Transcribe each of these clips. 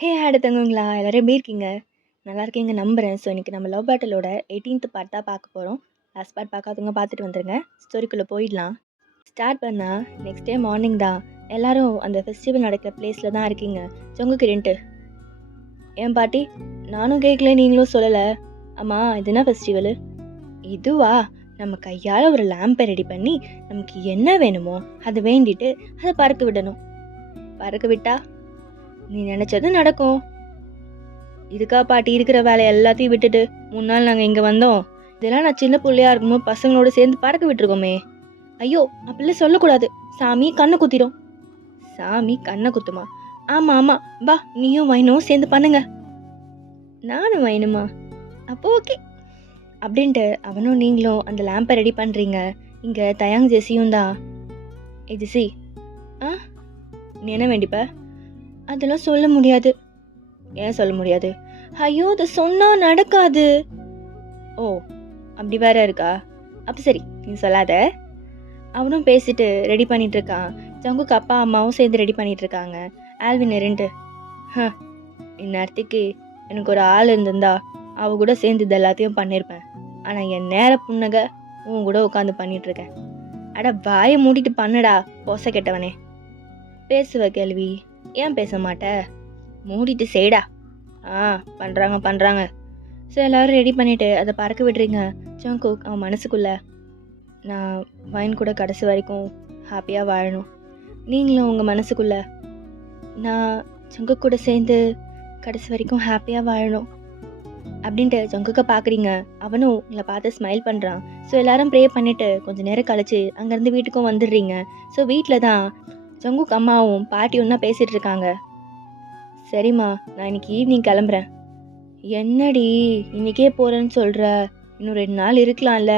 ஹே அடுத்தவங்களா எல்லாரும் எப்படி இருக்கீங்க? நல்லா இருக்கீங்க நம்புறேன். ஸோ இன்னைக்கு நம்ம லவ் பேட்டிலோட 18th பார்ட் தான் பார்க்க போகிறோம். லாஸ்ட் பார்ட் பார்க்காதவங்க பார்த்துட்டு வந்துருங்க. ஸ்டோரிக்குள்ளே போயிடலாம். ஸ்டார்ட் பண்ணா நெக்ஸ்ட் டே மார்னிங் தான். எல்லாரும் அந்த ஃபெஸ்டிவல் நடக்கிற பிளேஸில் தான் இருக்கீங்க. சொங்குக்கிரின்ட்டு ஏன் பாட்டி, நானும் கேட்கல நீங்களும் சொல்லலை. அம்மா இது என்ன ஃபெஸ்டிவலு? இதுவா, நம்ம கையால் ஒரு லேம்பை ரெடி பண்ணி நமக்கு என்ன வேணுமோ அதை வேண்டிட்டு அதை பறக்க விடணும். பறக்க விட்டா நீ நினச்சது நடக்கும். இதுக்கா பாட்டி இருக்கிற வேலை எல்லாத்தையும் விட்டுட்டு முன்னால் நாங்கள் இங்கே வந்தோம்? இதெல்லாம் நான் சின்ன பிள்ளையா இருக்கும்போது பசங்களோட சேர்ந்து பறக்க விட்டுருக்கோமே. ஐயோ அப்படிலாம் சொல்லக்கூடாது, சாமி கண்ணை குத்திரும். சாமி கண்ணை குத்துமா? ஆமாம் ஆமாம், வா நீயும் வைனும் சேர்ந்து பண்ணுங்க. நானும் வைனுமா? அப்போ ஓகே அப்படின்ட்டு அவனும் நீங்களும் அந்த லேம்பை ரெடி பண்ணுறீங்க. இங்கே தயாங் ஜெசியும் தான். ஏ ஜெசி, ஆ நீ என்ன வேண்டிப்ப? அதெல்லாம் சொல்ல முடியாது. ஏன் சொல்ல முடியாது? ஐயோ அது சொன்னா நடக்காது. ஓ அப்படி வேற இருக்கா? அப்போ சரி நீ சொல்லாத. அவனும் பேசிட்டு ரெடி பண்ணிட்டு இருக்கான். ஜங்குக்கு அப்பா அம்மாவும் சேர்ந்து ரெடி பண்ணிட்டு இருக்காங்க. ஆல்வின் இருந்துட்டு, இந்நேரத்துக்கு எனக்கு ஒரு ஆள் இருந்திருந்தா அவ கூட சேர்ந்து இது எல்லாத்தையும் பண்ணியிருப்பேன். ஆனால் என் நேர புன்னகை உன் கூட உட்காந்து பண்ணிட்டு இருக்கேன். அட வாயை மூடிட்டு பண்ணுடா பொச கெட்டவனே. பேசுவ கேள்வி, ஏன் பேச மாட்ட? மூடிட்டு செய்டா. பண்ணுறாங்க. ஸோ எல்லோரும் ரெடி பண்ணிவிட்டு அதை பறக்க விடுறீங்க. ஜங்குக் அவன் மனசுக்குள்ள, நான் வைன் கூட கடைசி வரைக்கும் ஹாப்பியாக வாழணும். நீங்களும் உங்கள் மனசுக்குள்ள, நான் ஜங்குக் கூட சேர்ந்து கடைசி வரைக்கும் ஹாப்பியாக வாழணும் அப்படின்ட்டு ஜங்குக்கை பார்க்குறீங்க. அவனும் உங்களை பார்த்து ஸ்மைல் பண்ணுறான். ஸோ எல்லாரும் ப்ரே பண்ணிவிட்டு கொஞ்சம் நேரம் கழிச்சு அங்கேருந்து வீட்டுக்கும் வந்துடுறீங்க. ஸோ வீட்டில் தான் ஜங்குக் அம்மாவும் பாட்டியும் தான் பேசிகிட்டு இருக்காங்க. சரிம்மா, நான் இன்னைக்கு ஈவினிங் கிளம்புறேன். என்னடி இன்னைக்கே போகிறேன்னு சொல்கிற? இன்னும் 2 நாள் இருக்கலாம்ல?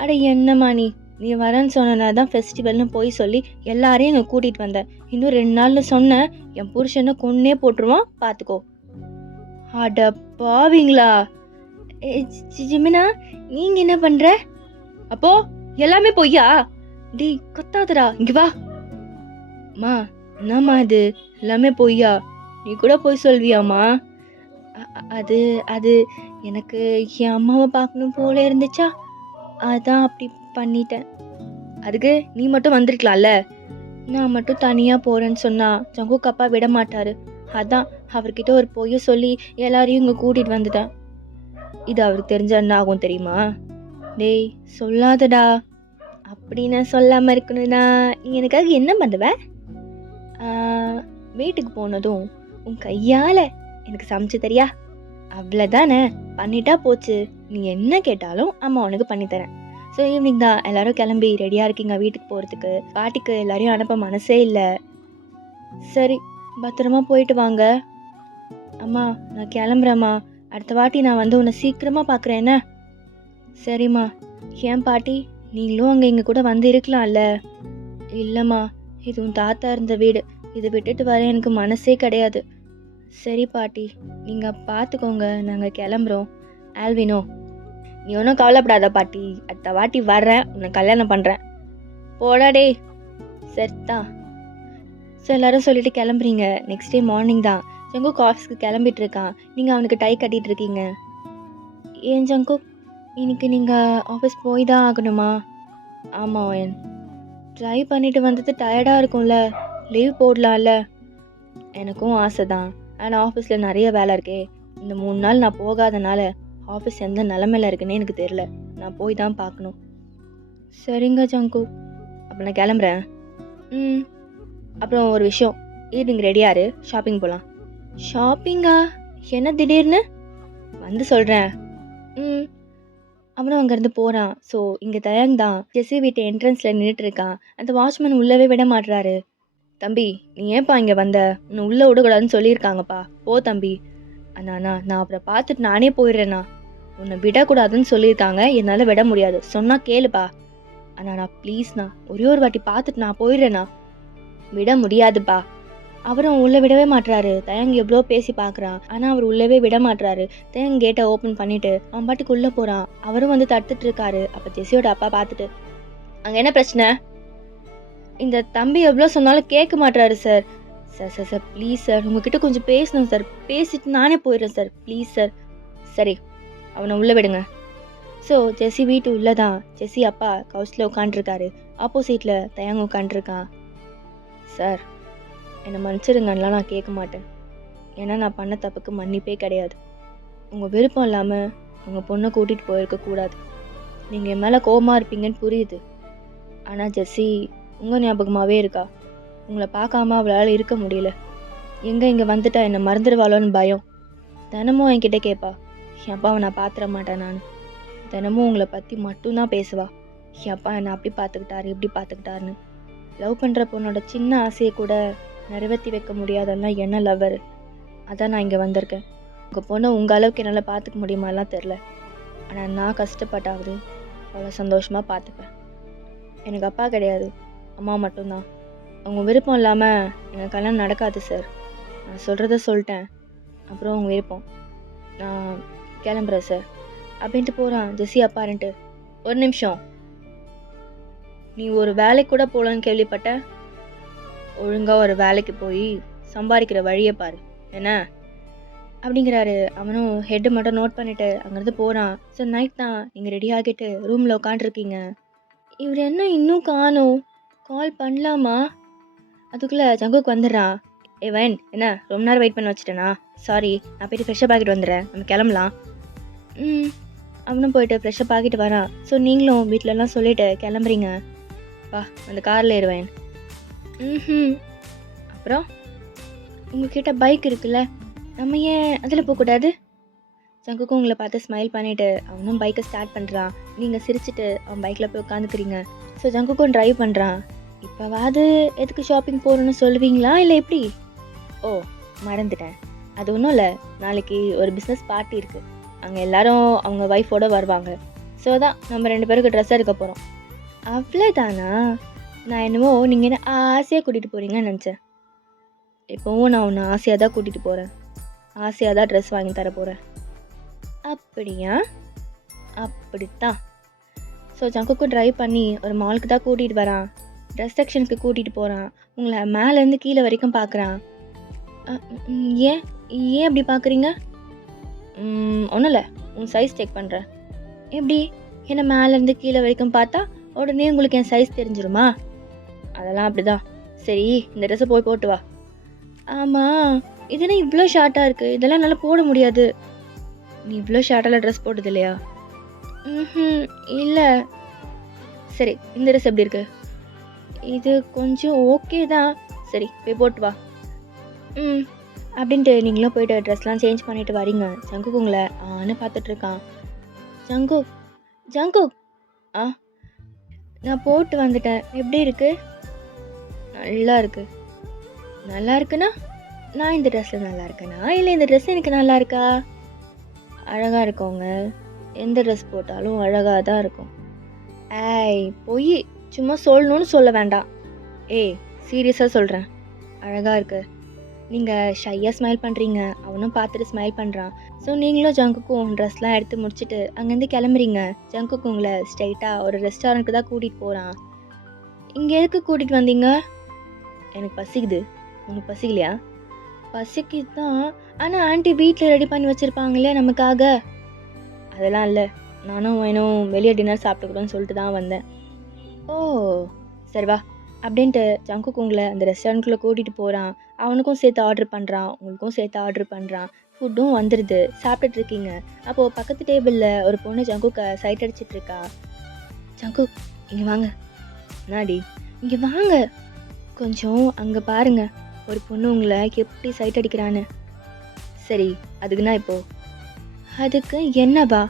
அட என்னம்மா நீ வரேன்னு சொன்னா தான் ஃபெஸ்டிவல்னு போய் சொல்லி எல்லாரையும் இங்கே கூட்டிகிட்டு வந்தேன். இன்னும் 2 நாள்னு சொன்னேன், என் புருஷனை கொன்னே போட்டுருவான் பார்த்துக்கோ. அட பாவீங்களா? ஜிமினா நீங்கள் என்ன பண்ணுற? அப்போ எல்லாமே பொய்யா? டி கொத்தாதடா, இங்கே வா. மா என்னம்மா இது எல்லாமே பொய்யா? நீ கூட போய் சொல்வியாம்மா? அது அது எனக்கு என் அம்மாவை பார்க்கணும் போல இருந்துச்சா, அதான் அப்படி பண்ணிட்டேன். அதுக்கு நீ மட்டும் வந்திருக்கலாம்ல. நான் மட்டும் தனியாக போகிறேன்னு சொன்னால் ஜங்குக் அப்பா விட மாட்டார். அதான் அவர்கிட்ட ஒரு பொய்யை சொல்லி எல்லாரையும் இங்கே கூட்டிகிட்டு வந்துட்டேன். இது அவருக்கு தெரிஞ்சா என்ன ஆகும் தெரியுமா? டேய் சொல்லாதடா. அப்படி நான் சொல்லாமல் இருக்கணும்னா நீ எனக்காக என்ன பண்ணுவ? வீட்டுக்கு போனதும் உன் கையால் எனக்கு சமைச்சு தரியா? அவ்வளோதானே, பண்ணிட்டா போச்சு. நீ என்ன கேட்டாலும் அம்மா உனக்கு பண்ணித்தரேன். ஸோ ஈவினிங் தான் எல்லாரும் கிளம்பி ரெடியாக இருக்கீங்க வீட்டுக்கு போகிறதுக்கு. பாட்டிக்கு எல்லாரையும் அனுப்ப மனசே இல்லை. சரி பத்திரமா போயிட்டு வாங்க. அம்மா நான் கிளம்புறேம்மா, அடுத்த வாட்டி நான் வந்து உன்னை சீக்கிரமாக பார்க்குறேன் என்ன? சரிம்மா. ஏன் பாட்டி, நீங்களும் அங்கே இங்கே கூட வந்து இருக்கலாம்ல? இல்லைம்மா, இது உன் தாத்தா இருந்த வீடு, இதை விட்டுட்டு வர எனக்கு மனசே கிடையாது. சரி பாட்டி, நீங்கள் பார்த்துக்கோங்க, நாங்கள் கிளம்புறோம். ஆல்வினோ, நீ ஒன்றும் கவலைப்படாத பாட்டி, அடுத்த வாட்டி வர்றேன், உன்னை கல்யாணம் பண்ணுறேன். போடாடே. சரிதான். ஸோ எல்லாரும் சொல்லிட்டு கிளம்புறீங்க. நெக்ஸ்ட் டே மார்னிங் தான். ஜங்குக் ஆஃபீஸ்க்கு கிளம்பிட்டு இருக்கான். நீங்கள் அவனுக்கு டை கட்டிகிட்டு இருக்கீங்க. ஏன் ஜங்குக், இன்னைக்கு நீங்கள் ஆஃபீஸ் போய் தான் ஆகணுமா? ஆமாம் ஏன், ட்ரை பண்ணிட்டு வந்தது டயர்டாக இருக்கும்ல, லீவ் போடலாம்ல? எனக்கும் ஆசை தான், ஆனால் ஆஃபீஸில் நிறைய வேலை இருக்கே. இந்த 3 நாள் நான் போகாதனால ஆஃபீஸ் எந்த நிலமையில இருக்குன்னு எனக்கு தெரியல. நான் போய் தான் பார்க்கணும். சரிங்க ஜங்கு, அப்போ நான் கிளம்புறேன். அப்புறம் ஒரு விஷயம், ஈவினிங் ரெடியாரு, ஷாப்பிங் போகலாம். ஷாப்பிங்கா? என்ன திடீர்னு? வந்து சொல்கிறேன். அவனும் அங்கேருந்து போகிறான். ஸோ இங்கே தயங் தான் ஜெஸ்ஸி வீட்டு என்ட்ரன்ஸில் நின்றுட்டு இருக்கான். அந்த வாட்ச்மேன் உள்ளவே விட மாட்டுறாரு. தம்பி நீ ஏன்ப்பா இங்கே வந்த? உன்னை உள்ளே விடக்கூடாதுன்னு சொல்லியிருக்காங்கப்பா, போ தம்பி. அண்ணா நான் அவரை பார்த்துட்டு நானே போயிடுறேண்ணா. உன்னை விடக்கூடாதுன்னு சொல்லியிருக்காங்க, என்னால் விட முடியாது, சொன்னால் கேளுப்பா. அண்ணா ப்ளீஸ்ண்ணா, ஒரே ஒரு வாட்டி பார்த்துட்டு நான் போயிடுறேண்ணா. விட முடியாதுப்பா. அவரும் உள்ளே விடவே மாட்டுறாரு. தயங் எவ்வளோ பேசி பார்க்குறான், ஆனால் அவர் உள்ளவே விட மாட்டுறாரு. தயங் கேட்டை ஓப்பன் பண்ணிவிட்டு அவன் பாட்டுக்கு உள்ளே போகிறான். அவரும் வந்து தடுத்துட்டு இருக்காரு. அப்போ ஜெஸ்ஸியோட அப்பா பார்த்துட்டு, அங்கே என்ன பிரச்சனை? இந்த தம்பி எவ்வளோ சொன்னாலும் கேட்க மாட்டாரு sir. Sir sir sir please sir, உங்ககிட்ட கொஞ்சம் பேசணும் சார். பேசிட்டு நானே போயிடுறேன் சார், ப்ளீஸ் சார். சரி, அவனை உள்ளே விடுங்க. ஸோ ஜெஸ்ஸி வீட்டு உள்ளே தான் ஜெஸ்ஸி அப்பா கவுச்சில் உட்காண்ட்ருக்காரு. ஆப்போசிட்டில் தயங்க உட்காண்ட்ருக்கான். சார், என்னை மன்னிச்சிடுங்கலாம் நான் கேட்க மாட்டேன். ஏன்னா நான் பண்ண தப்புக்கு மன்னிப்பே கிடையாது. உங்கள் விருப்பம் இல்லாமல் உங்கள் பொண்ணை கூட்டிகிட்டு போயிருக்கக்கூடாது. நீங்கள் என் மேலே கோபமாக இருப்பீங்கன்னு புரியுது. ஆனால் ஜெஸ்ஸி உங்கள் ஞாபகமாகவே இருக்கா. உங்களை பார்க்காம அவளால் இருக்க முடியல. எங்கே இங்கே வந்துட்டா என்னை மறந்துடுவாளோன்னு பயம். தினமும் என்கிட்ட கேட்பா, என் அப்பாவை நான் பார்த்துட மாட்டேன். நான் தினமும் உங்களை பற்றி மட்டும்தான் பேசுவா. என் அப்பா என்னை அப்படி பார்த்துக்கிட்டாரு, இப்படி பார்த்துக்கிட்டாருன்னு. லவ் பண்ணுற பொண்ணோட சின்ன ஆசையை கூட நிறைவேற்றி வைக்க முடியாதெல்லாம் என்ன லவ்வர். அதான் நான் இங்கே வந்திருக்கேன். உங்கள் பொண்ணை உங்கள் அளவுக்கு என்னால் பார்த்துக்க முடியுமாலாம் தெரில. ஆனால் நான் கஷ்டப்பட்டாவது அவளை சந்தோஷமாக பார்த்துப்பேன். எனக்கு அப்பா கிடையாது, அம்மா மட்டும்தான். அவங்க விருப்பம் இல்லாமல் எனக்கு கல்யாணம் நடக்காது சார். நான் சொல்கிறத சொல்லிட்டேன், அப்புறம் அவங்க விருப்பம். நான் கிளம்புறேன் சார் அப்படின்ட்டு போகிறான் ஜெஸ்ஸி அப்பாருன்ட்டு. ஒரு நிமிஷம், நீ ஒரு வேலைக்கு கூட போகலன்னு கேள்விப்பட்டேன். ஒழுங்காக ஒரு வேலைக்கு போய் சம்பாதிக்கிற வழியை பாரு என்ன அப்படிங்கிறாரு. அவனும் ஹெட்டு மட்டும் நோட் பண்ணிவிட்டு அங்கேருந்து போகிறான். ஸோ நைட் தான் நீங்கள் ரெடி ஆகிட்டு ரூமில் உட்காண்ட்ருக்கீங்க. இவர் என்ன இன்னும் காணும், கால் பண்ணலாமா? அதுக்குள்ளே ஜங்குக்கு வந்துடுறான். ஏவன் என்ன ரொம்ப நேரம் வெயிட் பண்ண வச்சுட்டேனா? சாரி, நான் போய்ட்டு ஃப்ரெஷ்ஷப் ஆகிட்டு வந்துடுறேன், நம்ம கிளம்பலாம். அவனும் போயிட்டு ஃப்ரெஷ்ஷப் ஆகிட்டு வரான். ஸோ நீங்களும் வீட்டிலலாம் சொல்லிவிட்டு கிளம்புறீங்க. வா, அந்த காரில் ஏறுவேன். அப்புறம் உங்ககிட்ட பைக் இருக்குல்ல, நம்ம ஏன் அதில் போகக்கூடாது? ஜங்குக்கும் உங்களை பார்த்து ஸ்மைல் பண்ணிவிட்டு அவனும் பைக்கை ஸ்டார்ட் பண்ணுறான். நீங்கள் சிரிச்சிட்டு அவன் பைக்கில் போய் உட்காந்துக்கிறீங்க. ஸோ ஜங்குக்கும் ட்ரைவ் பண்ணுறான். இப்போவாது எதுக்கு ஷாப்பிங் போகணுன்னு சொல்லுவீங்களா இல்லை எப்படி? ஓ மறந்துட்டேன், அது ஒன்றும் இல்லை. நாளைக்கு ஒரு பிஸ்னஸ் பார்ட்டி இருக்குது, அங்கே எல்லாரும் அவங்க ஒய்ஃபோட வருவாங்க. ஸோ தான் நம்ம 2 பேருக்கு ட்ரெஸ் எடுக்க போகிறோம். அவ்வளோதானா? நான் என்னமோ நீங்கள் என்ன ஆசையாக கூட்டிகிட்டு போகிறீங்கன்னு நினச்சேன். இப்போவும் நான் உன்னை ஆசையாக தான் கூட்டிகிட்டு போகிறேன், ஆசையாக தான் ட்ரெஸ் வாங்கி தர போகிறேன். அப்படியா? அப்படித்தான். ஸோ ஜங்குக்கும் ட்ரைவ் பண்ணி ஒரு மாலுக்கு தான் கூட்டிகிட்டு வரான். ட்ரெஸ் செக்ஷனுக்கு கூட்டிகிட்டு போகிறான். உங்களை மேலேருந்து கீழே வரைக்கும் பார்க்குறான். ஏன் ஏன் அப்படி பார்க்குறீங்க? ஒன்றும் இல்லை, உன் சைஸ் செக் பண்ணுறேன். எப்படி? என்ன மேலேருந்து கீழே வரைக்கும் பார்த்தா உடனே உங்களுக்கு என் சைஸ் தெரிஞ்சிருமா? அதெல்லாம் அப்படிதான். சரி, இந்த ட்ரெஸ்ஸை போய் போட்டு வா. ஆமாம், இதெல்லாம் இவ்வளோ ஷார்ட்டாக இருக்குது, இதெல்லாம் என்னால் போட முடியாது. நீ இவ்வளோ ஷார்ட்டாக ட்ரெஸ் போட்டது இல்லையா? இல்லை. சரி, இந்த ட்ரெஸ் எப்படி இருக்கு? இது கொஞ்சம் ஓகே தான். சரி, போய் போட்டு வா. அப்படின்ட்டு நீங்களும் போய்ட்டு ட்ரெஸ்லாம் சேஞ்ச் பண்ணிட்டு வரீங்க. ஜங்குக் உங்களை பார்த்துட்ருக்கான். ஜங்குக் ஜங்குக் நான் போட்டு வந்துட்டேன், எப்படி இருக்கு? நல்லா இருக்கு. நல்லா இருக்குன்னா நான் இந்த ட்ரெஸ்ஸில் நல்லா இருக்கேனா இல்லை இந்த ட்ரெஸ் எனக்கு நல்லா இருக்கா? அழகாக இருக்கோங்க, எந்த ட்ரெஸ் போட்டாலும் அழகாக தான் இருக்கும். ஏய் பொய், சும்மா சொல்லணும்னு சொல்ல வேண்டாம். ஏய் சீரியஸாக சொல்கிறேன், அழகாக இருக்கு. நீங்கள் ஷையாக ஸ்மைல் பண்ணுறீங்க, அவனும் பார்த்துட்டு ஸ்மைல் பண்ணுறான். ஸோ நீங்களும் ஜங்குக்கும் ட்ரெஸ்லாம் எடுத்து முடிச்சுட்டு அங்கேருந்து கிளம்புறீங்க. ஜங்குக்கு உங்களை ஸ்ட்ரைட்டாக ஒரு ரெஸ்டாரண்ட்டுக்கு தான் கூட்டிகிட்டு போகிறான். இங்கே எதுக்கு கூட்டிகிட்டு வந்தீங்க? எனக்கு பசிக்குது. உனக்கு பசிக்கலையா? பசிக்குது தான், ஆனால் ஆண்டி வீட்டில் ரெடி பண்ணி வச்சுருப்பாங்களே நமக்காக. அதெல்லாம் இல்லை, நானும் வேணும் வெளியே டின்னர் சாப்பிட்டுக்கிறோன்னு சொல்லிட்டு தான் வந்தேன். ஓ சரி வா அப்படின்ட்டு ஜங்குக்கு உங்களை அந்த ரெஸ்டாரண்ட்குள்ளே கூட்டிகிட்டு போகிறான். அவனுக்கும் சேர்த்து ஆர்டர் பண்ணுறான், உங்களுக்கும் சேர்த்து ஆர்டர் பண்ணுறான். ஃபுட்டும் வந்துடுது, சாப்பிட்டுட்டு இருக்கீங்க. அப்போது பக்கத்து டேபிளில் ஒரு பொண்ணு ஜங்குக்கை சைட் அடிச்சிட்ருக்கா. ஜங்குக் இங்கே வாங்க. நாடி இங்கே வாங்க, கொஞ்சம் அங்கே பாருங்க, ஒரு பொண்ணு உங்களை எப்படி சைட் அடிக்கிறான்னு. சரி, அதுக்குன்னா இப்போது அதுக்கு என்னவா?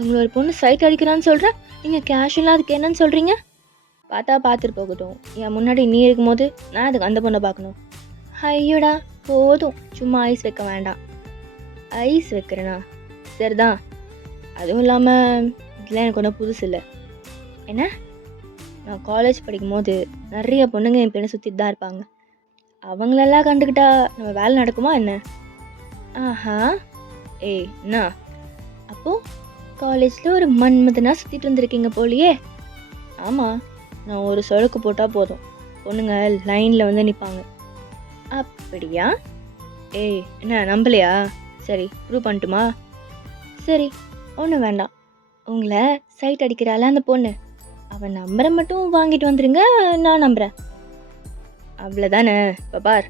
உங்களை ஒரு பொண்ணு சைட் அடிக்கிறான்னு சொல்கிறேன், நீங்கள் கேஷுவலாக அதுக்கு என்னன்னு சொல்கிறீங்க? பார்த்தா பார்த்துட்டு போகட்டும், என் முன்னாடி நீ இருக்கும்போது நான் அதுக்கு அந்த பொண்ணை பார்க்கணும். ஐயோடா போதும், சும்மா ஐஸ் வைக்க வேண்டாம். ஐஸ் வைக்கிறேனா? சரிதான். அதுவும் இல்லாமல் இதெல்லாம் எனக்கு ஒன்றும் புதுசு இல்லை. என்ன? நான் காலேஜ் படிக்கும் போது நிறைய பொண்ணுங்க என் பின்ன சுற்றிட்டு தான் இருப்பாங்க. அவங்களெல்லாம் கண்டுக்கிட்டா நம்ம வேலை நடக்குமா என்ன? ஆஹா. ஏய் என்ன? அப்போது காலேஜில் ஒரு மன்மதனாக சுற்றிட்டு இருந்திருக்கீங்க போலியே. ஆமாம், நான் ஒரு சொலுக்கு போட்டால் போதும், பொண்ணுங்க லைனில் வந்து நிற்பாங்க. அப்படியா? ஏய் என்ன நம்பலையா? சரி ப்ரூவ் பண்ணட்டுமா? சரி ஒன்றும் வேண்டாம். உங்களை சைட் அடிக்கிறாள் அந்த பொண்ணு. அவன் நம்பரை மட்டும் வாங்கிட்டு வந்துருங்க, நான் நம்புகிறேன். அவ்வளோதானே, இப்போ பார்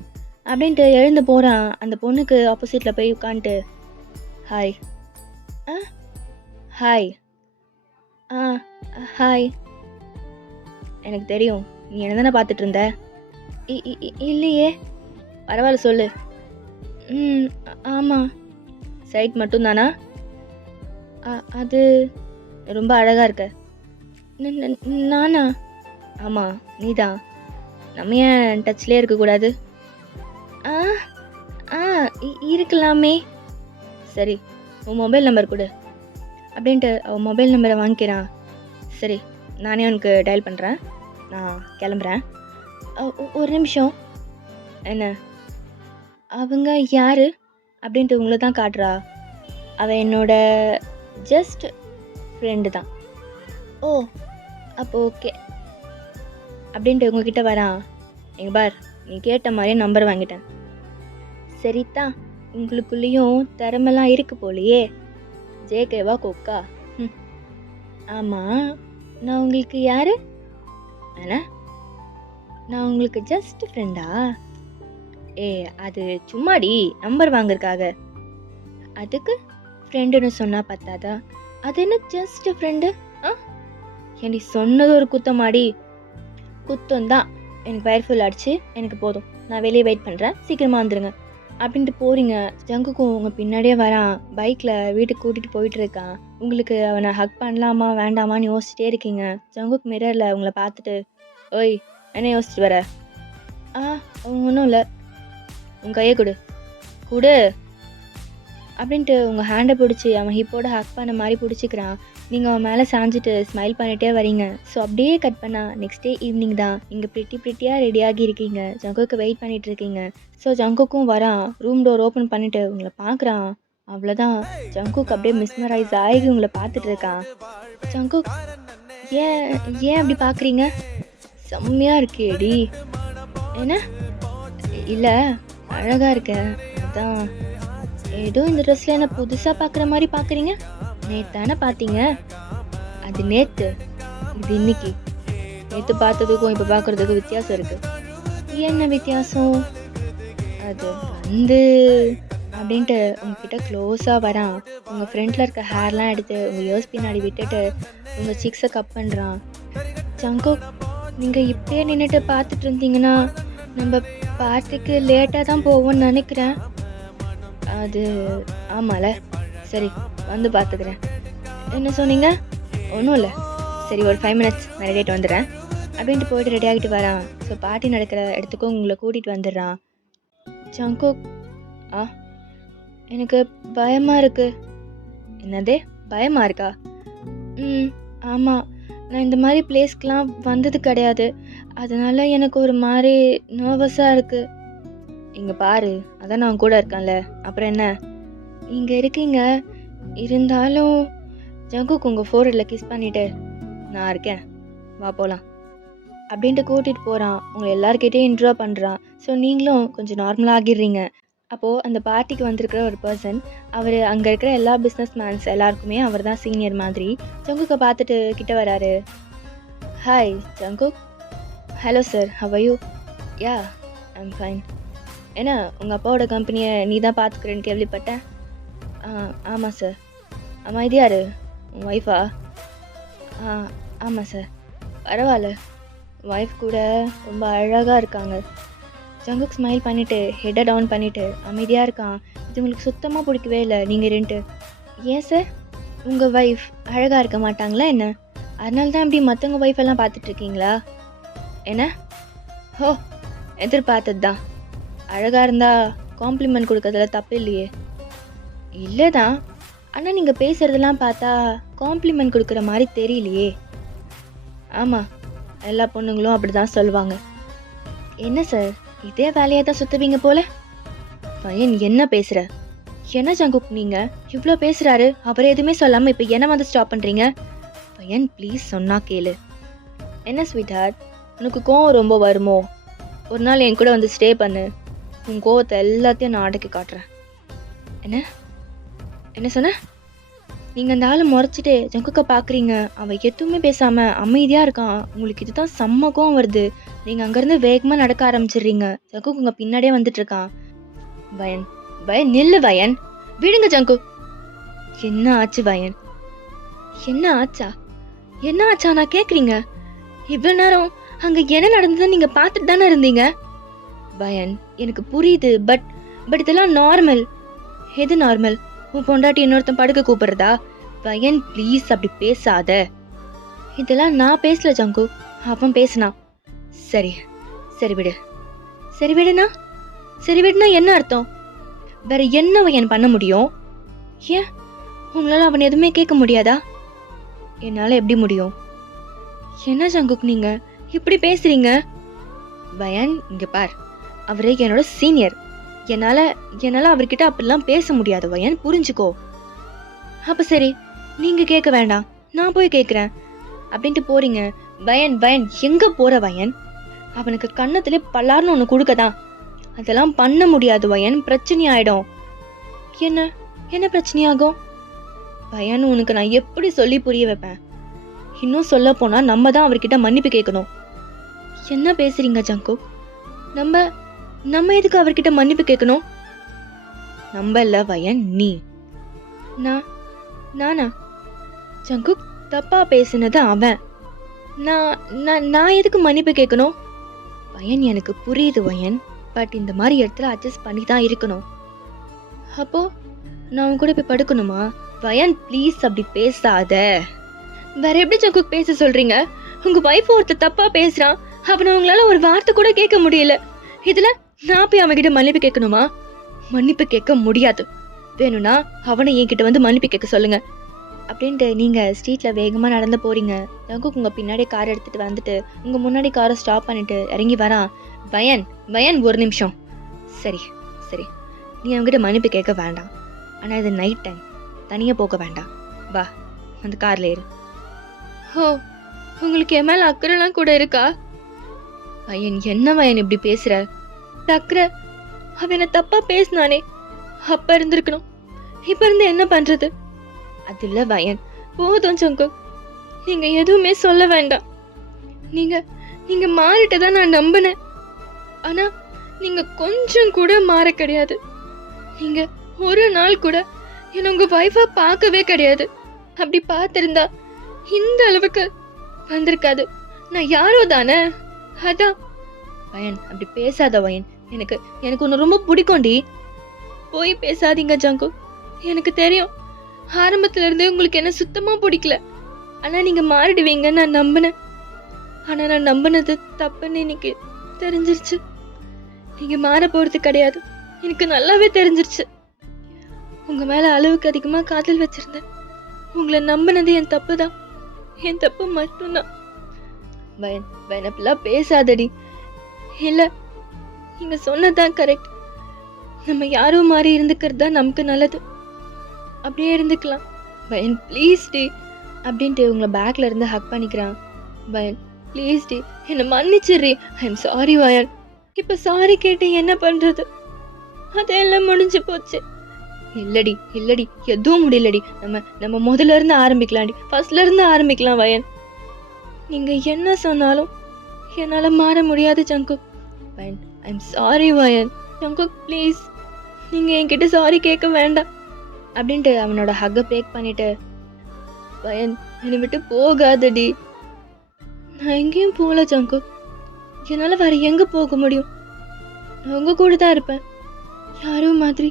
அப்படின்ட்டு எழுந்து போகிறான். அந்த பொண்ணுக்கு ஆப்போசிட்டில் போய் உட்காந்துட்டு ஹாய். ஆ ஹாய். ஆ ஹாய். எனக்கு தெரியும் நீ என்ன தானே பார்த்துட்டு இருந்த. இல்லையே. பரவாயில்ல சொல்லு. ம் ஆமாம். சைட் மட்டும்தானா? அது ரொம்ப அழகாக இருக்க. நானா? ஆமாம் நீ தான். நம்ம ஏன் டச்லேயே இருக்கக்கூடாது? ஆ ஆ இருக்கலாமே. சரி உன் மொபைல் நம்பர் கொடு அப்படின்ட்டு அவன் மொபைல் நம்பரை வாங்கிக்கிறான். சரி நானே உனக்கு டயல் பண்ணுறேன், நான் கிளம்புறேன். ஒரு நிமிஷம். என்ன? அவங்க யார் அப்படின்ட்டு உங்களை தான் காட்டுறா. அவள் என்னோட ஜஸ்ட் ஃப்ரெண்டு தான். ஓ அப்போ ஓகே அப்படின்ட்டு உங்ககிட்ட வரான். எங்க பார் நீ கேட்ட மாதிரியே நம்பர் வாங்கிட்டேன். சரிதான், உங்களுக்குள்ளேயும் திறமெல்லாம் இருக்கு போலையே. ஜேகேவா கொக்கா? ஆமாம் நான் உங்களுக்கு யாரு? என்ன? நான் உங்களுக்கு ஜஸ்ட் ஃப்ரெண்டா? ஏ அது சும்மாடி நம்பர் வாங்குறதுக்காக. அதுக்கு ஃப்ரெண்டுன்னு சொன்னால் பத்தாதா? அது என்ன ஜஸ்ட் ஃப்ரெண்டு? ஏன்டி சொன்னது ஒரு குத்தமாடி? குத்தம் தான். எனக்கு வயர் ஃபுல் ஆகிடுச்சு, எனக்கு போதும், நான் வெளியே வெயிட் பண்ணுறேன், சீக்கிரமாக வந்துடுங்க அப்படின்ட்டு போகிறீங்க. ஜங்குக்கும் உங்கள் பின்னாடியே வரான். பைக்கில் வீட்டுக்கு கூட்டிகிட்டு போயிட்டு இருக்கான். உங்களுக்கு அவனை ஹக் பண்ணலாமா வேண்டாமான்னு யோசிச்சுட்டே இருக்கீங்க. ஜங்குக் மிரரில் உங்களை பார்த்துட்டு ஓய் என்ன யோசிச்சுட்டு வர? ஒன்றும் இல்லை. உன் கையை கொடு கொடு அப்படின்ட்டு உங்கள் ஹேண்டை பிடிச்சி அவன் ஹிப்போட ஹக் பண்ண மாதிரி பிடிச்சிக்கிறான். நீங்கள் அவன் மேலே சாஞ்சிட்டு ஸ்மைல் பண்ணிகிட்டே வரீங்க. ஸோ அப்படியே கட் பண்ணால் நெக்ஸ்ட் டே ஈவினிங் தான். இங்கே ப்ரிட்டியாக ரெடியாகி இருக்கீங்க, ஜங்குக்கு வெயிட் பண்ணிகிட்டு இருக்கீங்க. ஸோ ஜங்குக்கும் வரான். ரூம் டோர் ஓப்பன் பண்ணிவிட்டு உங்களை பார்க்குறான். அவ்வளோதான், ஜங்குக் அப்படியே மிஸ்மரைஸ் ஆகி உங்களை பார்த்துட்டு இருக்கான். ஜங்குக் ஏன் ஏன் அப்படி பார்க்குறீங்க? செம்மையாக இருக்கேடி. என்ன? இல்லை அழகாக இருக்க, அதான். ஏதோ இந்த ட்ரெஸ்ஸில் என்ன புதுசாக பார்க்குற மாதிரி பார்க்குறீங்க. நேற்று தானே பார்த்தீங்க. அது நேற்று, இது இன்னைக்கு. நேற்று பார்த்ததுக்கும் இப்போ பார்க்குறதுக்கும் வித்தியாசம் இருக்குது. என்ன வித்தியாசம்? அது வந்து அப்படின்ட்டு உங்ககிட்ட க்ளோஸாக வரான். உங்கள் ஃப்ரெண்டில் இருக்க ஹேர்லாம் எடுத்து உங்கள் இயர்ஸ் பின்னாடி விட்டுட்டு உங்கள் சிக்ஸை கப் பண்ணுறான். ஜங்குக் நீங்கள் இப்படியே நின்றுட்டு பார்த்துட்டு இருந்தீங்கன்னா நம்ம பார்ட்டிக்கு லேட்டாக தான் போவோம்னு நினைக்கிறேன். அது ஆமாம்ல, சரி வந்து பார்த்துக்கிறேன். என்ன சொன்னீங்க? ஒன்றும் இல்லை. சரி ஒரு 5 minutes நான் ரெடி ஆகிட்டு வந்துடுறேன் அப்படின்ட்டு போயிட்டு ரெடி ஆகிட்டு வரான். ஸோ பார்ட்டி நடக்கிற இடத்துக்கும் உங்களை கூட்டிகிட்டு வந்துடுறான். ஜங்குக் எனக்கு பயமாக இருக்குது. என்னதே பயமாக இருக்கா? ஆமாம், நான் இந்த மாதிரி பிளேஸ்க்கெலாம் வந்தது கிடையாது, அதனால் எனக்கு ஒரு மாதிரி நர்வஸாக இருக்குது. இங்கே பாரு, அதான் நான் கூட இருக்கேன்ல, அப்புறம் என்ன? இங்கே இருக்கீங்க, இருந்தாலும் ஜங்குக்கு உங்கள் ஃபோர்ஹெட்டில் கிஸ் பண்ணிவிட்டு நான் இருக்கேன், வா போகலாம் அப்படின்ட்டு கூட்டிகிட்டு போகிறான். உங்களை எல்லாருக்கிட்டேயும் இன்ட்ரோ பண்ணுறான். ஸோ நீங்களும் கொஞ்சம் நார்மலாக ஆகிடுறீங்க. அப்போது அந்த பார்ட்டிக்கு வந்திருக்கிற ஒரு பர்சன், அவர் அங்கே இருக்கிற எல்லா பிஸ்னஸ் மேன்ஸ் எல்லாருக்குமே அவர் தான் சீனியர் மாதிரி. ஜங்குக்கை பார்த்துட்டு கிட்ட வராரு. Hi Jungkook. Hello sir, how are you? Yeah I'm fine. என்ன உங்கள் அப்பாவோட கம்பெனியை நீ தான் பார்த்துக்கிறேன்னு கேள்விப்பட்டேன். ஆமாம் சார். ஆமாம், இது யார்? உன் ஒய்ஃபா? ஆமாம் சார். பரவாயில்ல, ஒய்ஃப் கூட ரொம்ப அழகாக இருக்காங்க. ஜங்குக் ஸ்மைல் பண்ணிவிட்டு ஹெட்டை டவுன் பண்ணிவிட்டு அமைதியாக இருக்கான். இது உங்களுக்கு சுத்தமாக பிடிக்கவே இல்லை நீங்கள் இருந்துட்டு. ஏன் சார், உங்கள் ஒய்ஃப் அழகாக இருக்க மாட்டாங்களா என்ன? அதனால தான் இப்படி மற்றவங்க ஒய்ஃபெல்லாம் பார்த்துட்ருக்கீங்களா என்ன? ஹோ, எதிர்பார்த்தது தான். அழகாக இருந்தால் காம்ப்ளிமெண்ட் கொடுக்கறதுல தப்பு இல்லையே. இல்லை தான், ஆனால் நீங்கள் பேசுகிறதெல்லாம் பார்த்தா காம்ப்ளிமெண்ட் கொடுக்குற மாதிரி தெரியலையே. ஆமாம், எல்லா பொண்ணுங்களும் அப்படி தான் சொல்லுவாங்க. என்ன சார், இதே வேலையாக தான் சுற்றுவீங்க போல. பையன் என்ன பேசுகிற? என்ன ஜங்குக் நீங்கள் இவ்வளோ பேசுகிறாரு, அவர் எதுவுமே சொல்லாமல் இப்போ என்ன வந்து ஸ்டாப் பண்ணுறீங்க? பையன் ப்ளீஸ் சொன்னா கேளு. என்ன ஸ்வீட் ஹார்ட், உனக்கு கோவம் ரொம்ப வருமோ? ஒரு நாள் என் கூட வந்து ஸ்டே பண்ணு. உன் கோவத்தை எல்லாத்தையும் நான் அடக்கி காட்டுறேன். என்ன என்ன சொன்ன? நீங்கள் அந்த ஆளை முறைச்சிட்டு ஜங்குக்கை பார்க்குறீங்க. அவன் எதுவுமே பேசாமல் அமைதியாக இருக்கான். உங்களுக்கு இதுதான் செம்ம கோவம் வருது. நீங்கள் அங்கேருந்து வேகமாக நடக்க ஆரம்பிச்சிடுறீங்க. ஜங்குக் உங்கள் பின்னாடியே வந்துட்டு இருக்கான். வயன் வயன் நில்லு வயன், விடுங்க ஜங்கு. என்ன ஆச்சு வயன்? என்ன ஆச்சா? என்ன ஆச்சா நான் கேட்குறீங்க? இவ்வளோ நேரம் அங்கே என்ன நடந்ததுன்னு நீங்கள் பார்த்துட்டு தானே இருந்தீங்க. வயன் எனக்கு புரியுது, பட் இதெல்லாம் நார்மல். எது நார்மல்? உன் பொண்டாட்டி இன்னொருத்தன் படுக்க கூப்பிடுறதா? வயன் ப்ளீஸ் அப்படி பேசாத. இதெல்லாம் நான் பேசல ஜங்கு, அவன் பேசினான். சரி சரி விடு. சரி விடுனா? சரி விடுனா என்ன அர்த்தம்? வேற என்ன வயன் பண்ண முடியும்? ஏன் உங்களால் அவன் எதுவுமே கேட்க முடியாதா? என்னால் எப்படி முடியும்? என்ன ஜங்குக் நீங்க இப்படி பேசுறீங்க? வயன் இங்க பார், அவரு என்னோட சீனியர். என்னால அவர்கிட்ட அப்படிலாம் பேச முடியாது வயன், புரிஞ்சுக்கோ. அப்ப சரி, நீங்க கேட்க வேண்டாம், நான் போய் கேட்குறேன் அப்படின்ட்டு போறீங்க. வயன் வயன் எங்க போற வயன்? அவனுக்கு கன்னத்திலே பல்லார்னு ஒன்று கொடுக்கதான். அதெல்லாம் பண்ண முடியாது வயன், பிரச்சனை ஆயிடும். என்ன என்ன பிரச்சனையாகும்? வயன் உனக்கு நான் எப்படி சொல்லி புரிய வைப்பேன்? இன்னும் சொல்ல போனா நம்ம தான் அவர்கிட்ட மன்னிப்பு கேட்கணும். என்ன பேசுறீங்க ஜங்கு? நம்ம எதுக்கு அவர்கிட்ட மன்னிப்பு கேட்கணும்? நம்ம இல்ல வயன், நீ. நானா? ஜங்கு தப்பா பேசுனது அவன். நான் எதுக்கு மன்னிப்பு கேட்கணும்? வயன் எனக்கு புரியுது வயன், பட் இந்த மாதிரி இடத்துல அட்ஜஸ்ட் பண்ணி தான் இருக்கணும். அப்போ நான் உன் கூட போய் படுக்கணுமா? வயன் ப்ளீஸ் அப்படி பேசாத. வேற எப்படி ஜங்கு பேச சொல்றீங்க? உங்க வைஃப் ஒருத்தர் தப்பா பேசுறான், அவனை உங்களால ஒரு வார்த்தை கூட கேட்க முடியல. இதுல நான் போய் அவன்கிட்ட மன்னிப்பு கேட்கணுமா? மன்னிப்பு கேட்க முடியாது. வேணும்னா அவனை என்கிட்ட வந்து மன்னிப்பு கேட்க சொல்லுங்க அப்படின்ட்டு நீங்க ஸ்ட்ரீட்ல வேகமா நடந்து போறீங்க. ஜங்குக் உங்க பின்னாடி கார் எடுத்துட்டு வந்துட்டு உங்க முன்னாடி காரை ஸ்டாப் பண்ணிட்டு இறங்கி வரான். வயன் ஒரு நிமிஷம். சரி சரி, நீ அவங்ககிட்ட மன்னிப்பு கேட்க வேண்டாம். ஆனா இது நைட் டைம், தனியா போக வேண்டாம். வா, அந்த கார்ல ஏறு. ஓ, உங்களுக்கு என் மேல அக்கறைலாம் கூட இருக்கா? வயன் என்ன வயன் இப்படி பேசுற? அக்கறை? அவன் என்ன தப்பா பேசினானே, அப்ப இருந்திருக்கணும். இப்ப இருந்து என்ன பண்றது? அது இல்ல வயன், போதும் ஜங்கு, நீங்க எதுவுமே சொல்ல வேண்டாம். நீங்க மாறிட்டதா நான் நம்பினேன். ஆனா நீங்க கொஞ்சம் கூட மாற கிடையாது. நீங்க ஒரு நாள் கூட என்ன உங்க வைஃபா பார்க்கவே கிடையாது. அப்படி பார்த்திருந்தா இந்த அளவுக்கு வந்திருக்காது. நான் யாரோ தானே, அதான். வயன் அப்படி பேசாத வயன், எனக்கு உன்னை ரொம்ப பிடிக்கும்டி. போய் பேசாதீங்க ஜங்கு, எனக்கு தெரியும் ஆரம்பத்துல இருந்தே உங்களுக்கு என்ன சுத்தமா பிடிக்கல. ஆனா நீங்க மாறிடுவீங்கன்னு நான் நம்பினேன். ஆனா நான் நம்பினது தப்புன்னு இன்னைக்கு தெரிஞ்சிருச்சு. நீங்க மாற போறது கிடையாது, எனக்கு நல்லாவே தெரிஞ்சிருச்சு. உங்க மேல அளவுக்கு அதிகமா காதல் வச்சிருந்தேன். உங்களை நம்பினது என் தப்பு தான், என் தப்பு மட்டும்தான். வயன் அப்படிலாம் பேசாதடி. இல்ல, நீங்க சொன்னதான் கரெக்ட். நம்ம யாரும் மாறி இருந்துக்கிறது தான் நமக்கு நல்லது. அப்படியே இருந்துக்கலாம். வயன் ப்ளீஸ் டி அப்படின்ட்டு உங்களை பேக்ல இருந்து ஹக் பண்ணிக்கிறான். வயன் ப்ளீஸ் டி, என்னை மன்னிச்சிடுறி. I am sorry வயன். இப்ப சாரி கேட்டு என்ன பண்றது? அதெல்லாம் முடிஞ்சு போச்சு. இல்லடி எதுவும் முடியலடி. நம்ம முதல்ல இருந்து ஆரம்பிக்கலாம்டி, ஃபர்ஸ்ட்ல இருந்து ஆரம்பிக்கலாம் வயன். நீங்க என்ன சொன்னாலும் என்னால மாற முடியாது ஜங்கு. வயன் I am sorry வயன். Jangu please, நீங்க என்கிட்ட சாரி கேட்க வேண்டாம் அப்படின்ட்டு அவனோட ஹக்கை பிரேக் பண்ணிட்டு, வயன் என்னை விட்டு போகாதடி. நான் எங்கேயும் போகல ஜங்கு, என்னால வேற எங்க போக முடியும்? நான் உங்க கூட தான் இருப்பேன், யாரோ மாதிரி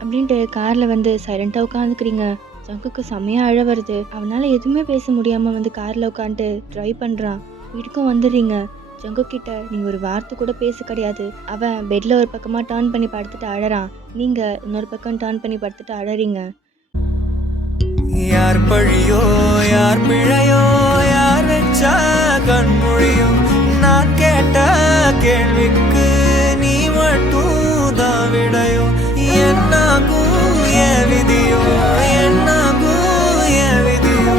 அப்படின்ட்டு கார்ல வந்து சைலண்டா உட்காந்துக்கிறீங்க. ஜங்குக்கு செம்மையா அழ வருது. அவனால எதுவுமே பேச முடியாம வந்து கார்ல உட்காந்துட்டு ட்ரைவ் பண்றான். வீட்டுக்கும் வந்துடுறீங்க. ஜங்கு கிட்ட நீங்க ஒரு வார்த்தை கூட பேச கிடையாது. அவன் பெட்ல ஒரு பக்கமா டர்ன் பண்ணி படுத்துட்டு அழறான். நீங்க இன்னொரு பக்கம் டர்ன் பண்ணி படுத்துட்டு அழறீங்க. யார் பழியோ யார் பிழையோ யார் வச்சா கண்மொழியோ, நான் கேட்ட கேள்விக்கு நீ மட்டும் தான் விடையோ. என்னாகும் என் விதியோ, என்னாகும் என் விதியோ,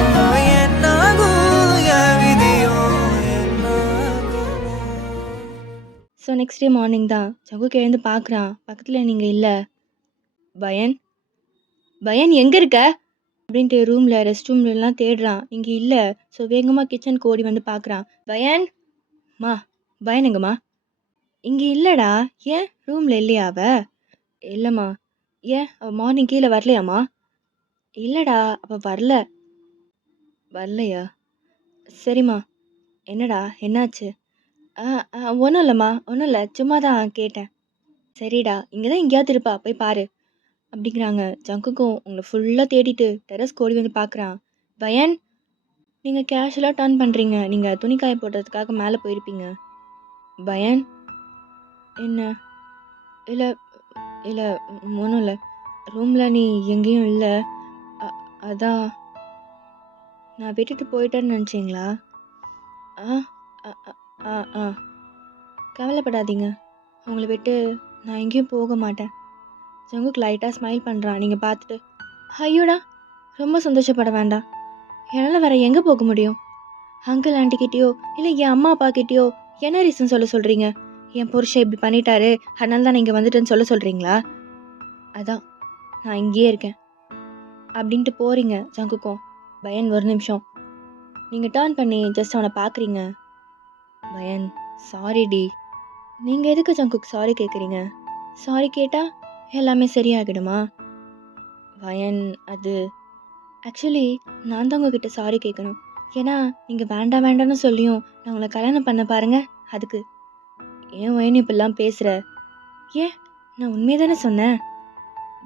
என்னாகும் என் விதியோ, என்னாகும். ஸோ நெக்ஸ்ட் டே மார்னிங் தான் ஜங்குக்கு எழுந்து பார்க்குறான். பக்கத்தில் நீங்கள் இல்லை. பயன் பயன் எங்கே இருக்க அப்படின்ட்டு ரூமில் ரெஸ்ட் ரூம்லலாம் தேடுறான். இங்கே இல்லை. ஸோ வேகமாக கிச்சனுக்கு ஓடி வந்து பார்க்குறான். பயன் மா பயன் எங்கம்மா? இங்கே இல்லைடா. ஏன் ரூமில் இல்லையா அவ? இல்லைம்மா. ஏன் அவள் மார்னிங் கீழே வரலையாம்மா? இல்லைடா அவள் வரலையா? சரிம்மா. என்னடா என்னாச்சு? ஒன்றும் இல்லைம்மா, ஒன்றும் இல்லை, சும்மா தான் கேட்டேன். சரிடா, இங்கே தான் எங்கேயாவது இருப்பா, போய் பாரு அப்படிங்கிறாங்க. ஜங்குக்கும் உங்களை ஃபுல்லாக தேடிட்டு டெரஸ் ஓடி வந்து பார்க்குறான். பயன் நீங்கள் கேஷுவலாக டர்ன் பண்ணுறீங்க. நீங்கள் துணி காய போடுறதுக்காக மேலே போயிருப்பீங்க. பயன் என்ன? இல்லை இல்லை, ஒன்றும் இல்லை. ரூமில் நீ எங்கேயும் இல்லை. அதான் நான் விட்டுட்டு போயிட்டேன்னு நினச்சிங்களா? ஆ ஆ ஆ ஆ கவலைப்படாதீங்க. உங்களை விட்டு நான் எங்கேயும் போக மாட்டேன். ஜங்குக்கு லைட்டாக ஸ்மைல் பண்ணுறான். நீங்கள் பார்த்துட்டு ஐயோடா ரொம்ப சந்தோஷப்பட வேண்டாம். என்னால் வேற எங்கே போக முடியும்? அங்கிள் ஆண்டிக்கிட்டேயோ இல்லை என் அம்மா அப்பா கிட்டேயோ என்ன ரீசன் சொல்கிறீங்க? என் புருஷன் இப்படி பண்ணிட்டாரு, அதனால தான் நீங்கள் வந்துட்டுன்னு சொல்கிறீங்களா? அதான் நான் இங்கேயே இருக்கேன் அப்படின்ட்டு போகிறீங்க. ஜங்குக்கும் பயன் ஒரு நிமிஷம். நீங்கள் டர்ன் பண்ணி ஜஸ்ட் அவனை பார்க்குறீங்க. பயன் சாரி டி. நீங்கள் எதுக்கு ஜங்குக்கு சாரி கேட்குறீங்க? சாரி கேட்டால் எல்லாமே சரியாகிடுமா? பயன் அது ஆக்சுவலி நான் தான் உங்ககிட்ட சாரி கேட்கணும். ஏன்னா நீங்கள் வேண்டாம் வேண்டாம்னு சொல்லியும் நான் உங்களை கல்யாணம் பண்ண பாருங்க. அதுக்கு ஏன் வயன் இப்படிலாம் பேசுகிற? ஏன் நான் உண்மையை தானே சொன்னேன்.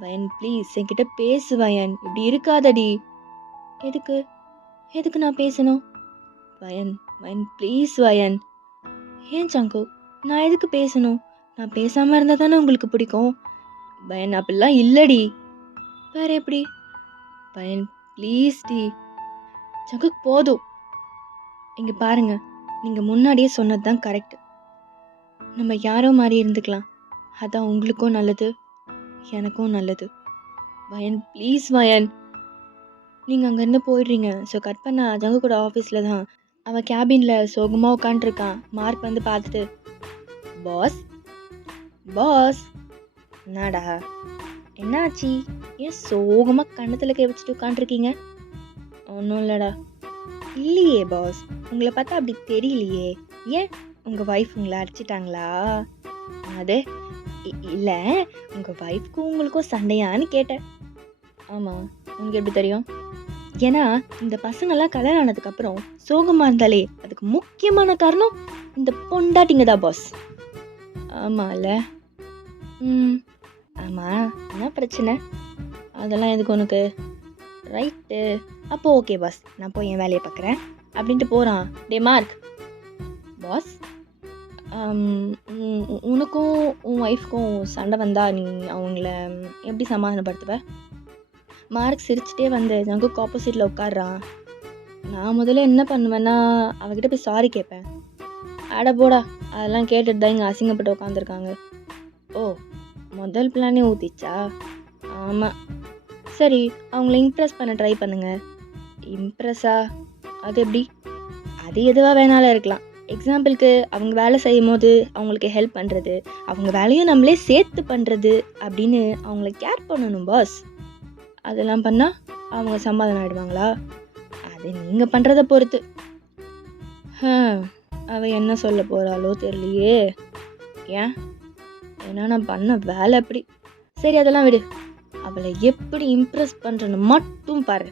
வயன் ப்ளீஸ் என்கிட்ட பேசு வயன், இப்படி இருக்காதடி. எதுக்கு எதுக்கு நான் பேசணும்? வயன் வயன் ப்ளீஸ் வயன். ஏன் சங்கு நான் எதுக்கு பேசணும்? நான் பேசாமல் இருந்தால் தானே உங்களுக்கு பிடிக்கும். பயன் அப்படிலாம் இல்லடி. வேற எப்படி? பயன் ப்ளீஸ் டி. சங்கு போதும். இங்கே பாருங்க, நீங்கள் முன்னாடியே சொன்னது தான் கரெக்ட். நம்ம யாரோ மாதிரி இருந்துக்கலாம். அதான் உங்களுக்கும் நல்லது, எனக்கும் நல்லது. வயன் ப்ளீஸ் வயன். நீங்கள் அங்கேருந்து போயிடுறீங்க. ஸோ கட் பண்ண ஜங்கு கூட ஆஃபீஸில் தான் அவன் கேபினில் சோகமாக உட்காண்ட்ருக்கான். மார்க் வந்து பார்த்துட்டு பாஸ் பாஸ் என்னடா என்னாச்சு? ஏன் சோகமாக கண்ணத்தில் கை வச்சுட்டு உட்காண்ட்ருக்கீங்க? ஒன்றும் இல்லைடா. இல்லையே பாஸ், உங்களை பார்த்தா அப்படி தெரியலையே. ஏன் உங்கள் ஒய்ஃப் உங்களை அடிச்சிட்டாங்களா? அது இல்லை, உங்கள் ஒய்ஃப்க்கும் உங்களுக்கும் சண்டையான்னு கேட்டேன். ஆமாம், உங்களுக்கு எப்படி தெரியும்? ஏன்னா இந்த பசங்கள்லாம் கல்யாணம் ஆனதுக்கப்புறம் சோகமாக இருந்தாலே அதுக்கு முக்கியமான காரணம் இந்த பொண்டாட்டிங்க தான் பாஸ். ஆமாம் இல்லை? ஆமாம், என்ன பிரச்சனை? அதெல்லாம் எதுக்கு உனக்கு? ரைட்டு, அப்போ ஓகே பாஸ், நான் போய் என் வேலையை பார்க்குறேன் அப்படின்ட்டு போகிறான். டே மார்க். பாஸ், உனக்கும் உன் ஒய்ஃப்க்கும் சண்டை வந்தால் நீ அவங்கள எப்படி சமாதானப்படுத்துவ? மார்க் சிரிச்சிட்டே வந்து ஜங்குக்கு ஆப்போசிட்டில் உட்காடுறான். நான் முதல்ல என்ன பண்ணுவேன்னா அவகிட்ட போய் சாரி கேட்பேன். அட போடா, அதெல்லாம் கேட்டுட்டு தான் இங்கே அசிங்கப்பட்டு உட்காந்துருக்காங்க. ஓ, முதல் பிளானே ஊற்றிச்சா? ஆமாம். சரி, அவங்கள இம்ப்ரெஸ் பண்ண ட்ரை பண்ணுங்க. இம்ப்ரெஸ்ஸா? அது எப்படி? அது எதுவாக வேணாலும் இருக்கலாம். எக்ஸாம்பிளுக்கு அவங்க வேலை செய்யும் போது அவங்களுக்கு ஹெல்ப் பண்ணுறது, அவங்க வேலையும் நம்மளே சேர்த்து பண்ணுறது அப்படின்னு அவங்கள கேர் பண்ணணும் பாஸ். அதெல்லாம் பண்ணால் அவங்க சமாதானம் ஆகிடுவாங்களா? அது நீங்கள் பண்ணுறத பொறுத்து. அவள் என்ன சொல்ல போகிறாளோ தெரியலையே. ஏன்? ஏன்னா நான் பண்ண வேலை அப்படி. சரி, அதெல்லாம் விடு. அவளை எப்படி இம்ப்ரெஸ் பண்ணுறன்னு மட்டும் பாரு.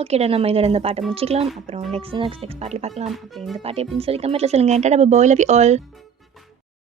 ஓகேடா, நம்ம இதோட இந்த பாட்டை முடிச்சிக்கலாம். அப்புறம் நெக்ஸ்ட் பாட்டில் பார்க்கலாம். அப்புறம் இந்த பாட்டு எப்படின்னு சொல்லி கமெண்ட்டில் சொல்லுங்கள். டாடா, பாய், லவ் யூ ஆல்.